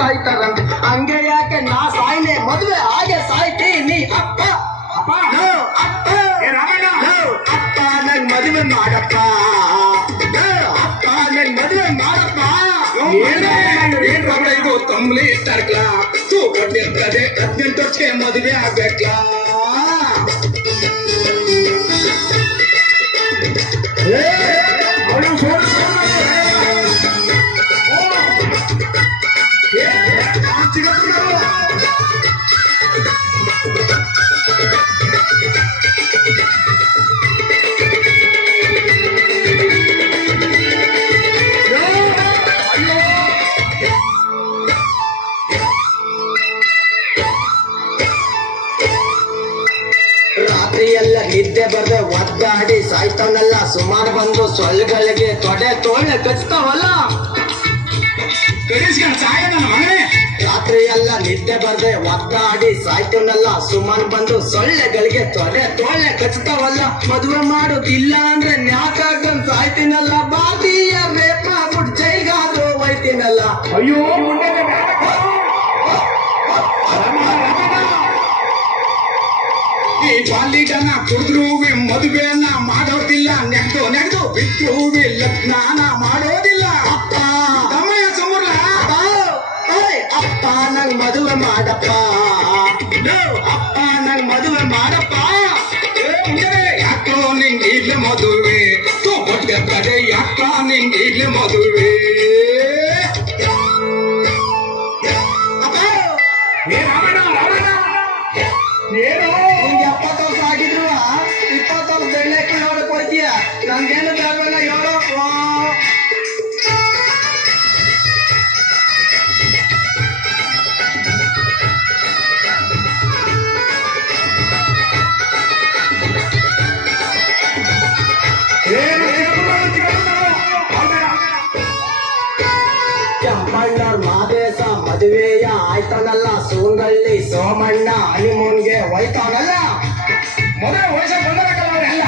ಸಾಯ್ತಾರಂತೆ. ಹಂಗೆ ಯಾಕೆ ನಾ ಸಾಯ್ನೆ ಮದುವೆ ಹಾಗೆ ಸಾಯ್ತೀನಿ. ಅಪ್ಪ ಅಪ್ಪ ಅಪ್ಪ ನಂಗ್ ಮದುವೆ ಮಾಡಪ್ಪ. ಅಪ್ಪ ನಂಗ್ ಮದುವೆ ಮಾಡಪ್ಪ. ಇದು ತಂಬ್ಲಿ ಇರ್ತಾರಕ್ಲಾ ತೂ ಕೊಟ್ಟಿರ್ತದೆ 18 ವರ್ಷಕ್ಕೆ ಮದುವೆ ಆಗ್ಬೇಕ್ಲಾ. ರಾತ್ರಿಯೆಲ್ಲ ನಿದ್ದೆ ಬರ್ದೆ ಒದ್ದಾಡಿ ಸಾಯ್ತಾನಲ್ಲ. ಸುಮಾರು ಬಂದು ಸೊಳ್ಳೆಗಳಿಗೆ ತೊಡೆ ತೋಳೆ ಕಚ್ತಾವಲ್ಲ. ರಾತ್ರಿ ಎಲ್ಲ ನಿದ್ದೆ ಬರ್ದೆ ಒದ್ದಾಡಿ ಸಾಯ್ತಾನಲ್ಲ. ಸುಮಾರು ಬಂದು ಸೊಳ್ಳೆಗಳಿಗೆ ತೊಡೆ ತೋಳೆ ಕಚ್ತಾವಲ್ಲ. ಮದುವೆ ಮಾಡೋದಿಲ್ಲ ಅಂದ್ರೆ ನ್ಯಾಕಾಗಂತ ಸಾಯ್ತೀನಲ್ಲ. ಬಾದಿಯ ರೇಪ ಬಿಟ್ಟು ಜೈಲ್ಗಾದ್ರೂ ಹೋಯ್ತೀನಲ್ಲ. ಅಯ್ಯೋ ಈ ಬಾಲಿಗನ ಕುಡಿದ್ರು ಮದುವೆನ ಮಾಡೋದಿಲ್ಲ. ನೆಗ್ದು ಬಿಟ್ಟು ಲಗ್ನಾನ ಮಾಡೋದಿಲ್ಲ. ಅಪ್ಪ ತಮ್ಮಯ್ಯ ಸಮೂರ್ಲ ಅಪ್ಪ ನಂಗ್ ಮದುವೆ ಮಾಡಪ್ಪ. ಅಪ್ಪ ನಂಗ್ ಮದುವೆ ಮಾಡಪ್ಪ. ಯಾಕೋ ನಿಂಗೆ ಇಡ್ಲಿ ಮದುವೆ ಹೊಟ್ಟೆ ಕಡೆ ಯಾಕ ನಿಂಗೆ ಇಡ್ಲಿ ಮದುವೆ. ನಿಂಗೆ 70 ವರ್ಷ ಆಗಿದ್ರು 20 ವರ್ಷ ಬೆಳ್ಳಕ್ಕೆ ನೋಡಕ್ ಹೋಯ್ತೀಯ. ನಂಗೇನು ಬೇಡವಲ್ಲ ಹೇಳೋ. ಕೆಂಪಣ್ಣವ್ರ ಮಾದೇಶ ಮದುವೆಯ ಆಯ್ತಾನಲ್ಲ. ಸೋಂಗಳ್ಳಿ ಸೋಮಣ್ಣ ಹನಿಮೂನ್ಗೆ ಹೋಯ್ತಾನಲ್ಲ. ಮದುವೆ ವಯಸ್ಸ ಬಂದಲ್ಲ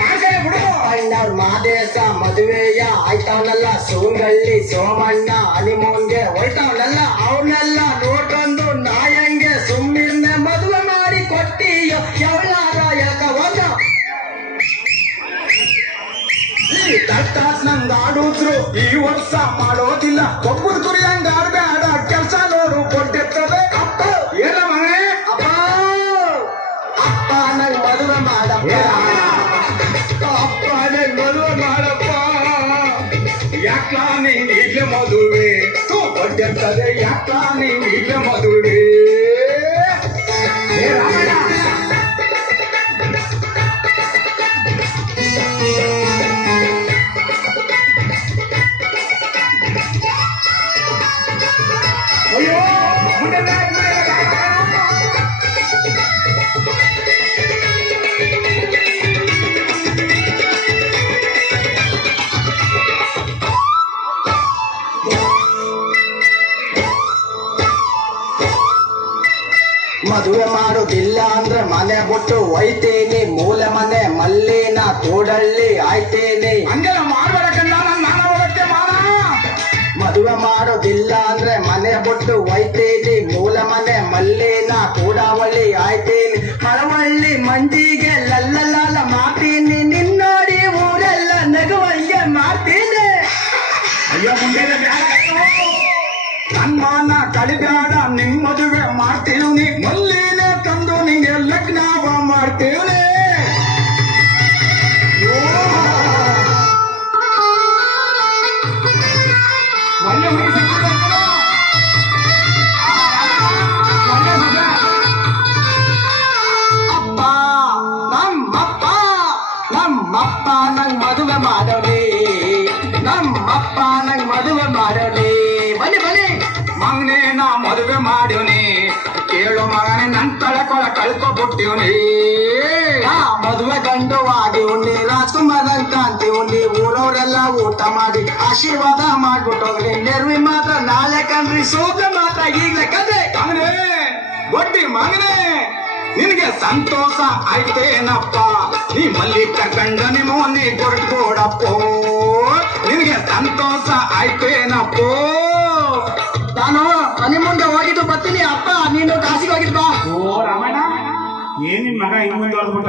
ಮಾಡ್ತಾರೆ ಬಿಡು. ಕೆಂಪಣ್ಣವ್ರ ಮಾದೇಶ ಮದುವೆಯ ಆಯ್ತಾನಲ್ಲ. ಸೋಂಗಳ್ಳಿ ಸೋಮಣ್ಣ ಹನಿಮೂನ್ಗೆ ಹೋಯ್ತಾವನಲ್ಲ. ಅವನ್ನೆಲ್ಲ ನೋಡ್ಕೊಂಡು ನಾಯಂಗೆ ಸುಮ್ಮನೆ ಮದುವೆ ಮಾಡಿ ಕೊಟ್ಟಿಯೋ ಎವಳಾರ ಯಾಕ ಹೋದ. ತಟ್ಟಾಸ್ ನಂಗ್ ಆಡುದ್ರು ಈ ವರ್ಷ ಮಾಡೋದಿಲ್ಲ. ಒಬ್ಬರು ಕುರಿಯಂಗ ಆಡ್ಬೇಡ ಕೆಲಸ ನೋಡು ಕೊಟ್ಟಿರ್ತದೆ. ಅಪ್ಪ ಏನ ಮಗನೇ ಅಪ್ಪ ಅಪ್ಪ ನಂಗ್ ಮದುವೆ ಮಾಡಪ್ಪ. ಅಪ್ಪ ನಂಗ್ ಮದುವೆ ಮಾಡಪ್ಪ. ಯಾಕ ನಿಂಗ್ ಈಗ್ಲೇ ಮದುವೆ ಕೊಟ್ಟಿರ್ತದೆ. ಯಾಕ ನಿಂಗ್ ಈಗ್ಲೇ ಮದುವೆ. ಏ ರಾಮಣ್ಣ ಅಯ್ಯೋ ಮುಂದೆ ಮದುವೆ ಮಾಡೋದಿಲ್ಲ ಅಂದ್ರೆ ಮನೆ ಬಿಟ್ಟು ಒಯ್ತೇನೆ. ಮೂಲ ಮನೆ ಮಲ್ಲಿನ ತೋಡಳ್ಳಿ ಆಯ್ತೇನೆ. ಹಂಗೆಲ್ಲ ಮಾಡ್ಬೇಡ ಕಂಡ ನಾನು ಹೋಗತ್ತೆ ಮಾಡ. ಮದುವೆ ಮಾಡೋದಿಲ್ಲ ಅಂದ್ರೆ ಮನೆ ಬಿಟ್ಟು ಒಯ್ತೇನೆ. ಮೂಲ ಮನೆ ಮಲ್ಲಿನ ಕೂಡಾವಳ್ಳಿ ಆಯ್ತೇನೆ. ಮಳವಳ್ಳಿ ಮಂದಿಗೆ ಲಲ್ಲಲಾಲ ಮಾಡ್ತೀನಿ. ನಿನ್ನೋಡಿ ಊರೆಲ್ಲ ನಗುವಂಗೆ ಮಾಡ್ತೀನಿ. ಅಯ್ಯೋ ಮುಂದೆ ನನ್ಮಾನ ಕಳಿಬೇಡ ನಿಮ್ ಮದುವೆ ಮಾಡ್ತೀವಿ. ಮಲ್ಲಿನ ತಂದು ನಿಂಗೆ ಲಗ್ನ ಮಾಡ್ತೀವಿ. ಅಪ್ಪ ನಮ್ಮಪ್ಪ ನಂಗ್ ಮದುವೆ ಮಾಡೋಣಿ. ನಮ್ಮಪ್ಪ ನಂಗ್ ಮದುವೆ ಮಾಡೋಣಿ. ಬನ್ನಿ ಬನ್ನಿ ಮಗನೇ ನಾ ಮದುವೆ ಮಾಡ್ಯವನಿ. ಕೇಳು ಮಗನೇ ನನ್ ತಳಕೊಳ ಕಳ್ಕೊಬಿಟ್ಟಿವ್ನಿ. ಮದುವೆ ಗಂಡುವಾಗಿ ಉಂಡಿ ರಾಜ್ಕುಮಾರ್ ಅಂತ ಅಂತಿ ಉಂಡಿ. ಊರವರೆಲ್ಲ ಊಟ ಮಾಡಿ ಆಶೀರ್ವಾದ ಮಾಡ್ಬಿಟ್ಟೋಗ್ರಿ. ನೆರವಿ ಮಾತ್ರ ನಾಳೆ ಕಣ್ರಿ. ಸೋದ್ರೆ ಮಾತ್ರ ಈಗ್ಲೇ ಕತೆ. ಮಗನೇ ಗೊಡ್ಡಿ ಮಗನೇ ನಿನಗೆ ಸಂತೋಷ ಆಯ್ತೇನಪ್ಪ. ನೀ ಮಲ್ಲಿಕ ಕಂಡ ನಿಮ್ಮ ನೀ ಕೊಡಪ್ಪ. ನಿನಗೆ ಸಂತೋಷ ಆಯ್ತೇನಪ್ಪ. ನಾನು ಏನ್ ನಿನ್ ಮಗ ಹಿಂಗ್ ಮುಂದುವರೆದ್ಬಿಟ್ಟ